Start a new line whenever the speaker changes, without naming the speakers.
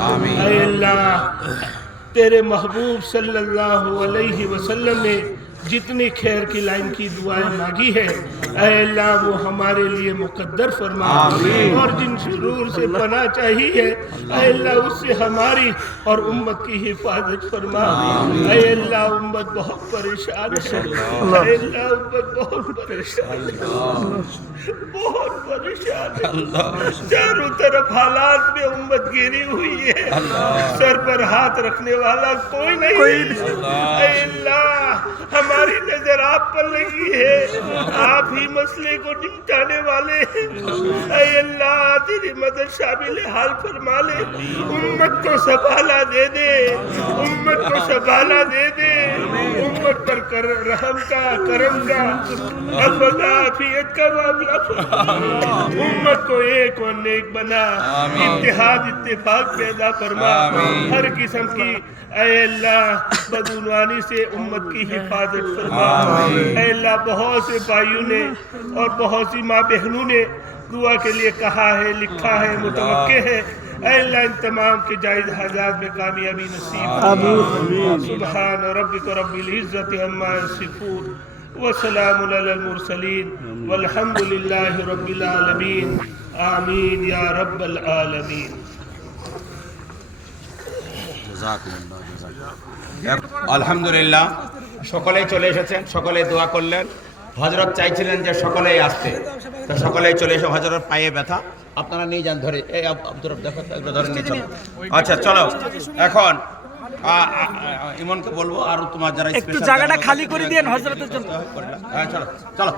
آمین۔
اے اللہ تیرے محبوب صلی اللہ علیہ وسلم نے جتنی خیر کی لائن کی دعائیں مانگی ہے اے اللہ وہ ہمارے لیے مقدر فرما۔ اور جن شرور سے پناہ چاہیے اے اللہ اس سے ہماری اور امت کی حفاظت فرما۔ اے اللہ امت بہت پریشان ہے۔ اے اللہ امت بہت پریشان ہے۔ بہت پریشان ہے۔ چاروں طرف حالات میں امت گری ہوئی ہے۔ سر پر ہاتھ رکھنے والا کوئی نہیں اے اللہ ہماری نظر آپ پر لگی ہے۔ آپ ہی مسئلے کو نمٹانے والے ہیں۔ اے اللہ تیری مدد شامل حال فرما لے۔ امت کو سنبھالا دے دے۔ امت کو سنبھالا دے دے۔ رحم کا کرم کا افضا فیت کا معاملہ فرما امت کو ایک و نیک بنا اتحاد اتفاق پیدا فرما ہر قسم کی اے اللہ بدعنوانی سے امت کی حفاظت فرما اے اللہ بہت سے بھائیوں نے اور بہت سی ماں بہنوں نے دعا کے لیے کہا ہے لکھا ہے متوقع ہے اے اللہ ان تمام کے جائز حاجات میں کامیابی نصیب سبحان ربک رب العزت عما یصفون وسلام علی المرسلین والحمد للہ رب العالمین آمین یا رب العالمین
আলহামদুলিল্লাহ সকলেই চলে এসেছেন সকলেই দোয়া করলেন হজরত চাইছিলেন যে সকলেই আসতে তো সকলেই চলে এসো হজরত পায়ে ব্যথা। আপনারা নিয়ে যান ধরে। এই আব- আব্দুর দেখো এগুলো ধরে নিয়ে চলো। আচ্ছা চলো। এখন ইমনকে বলব আর তোমার যারা
একটু জায়গাটা খালি করে দিয়ে হজরতের জন্য।
হ্যাঁ চলো চলো।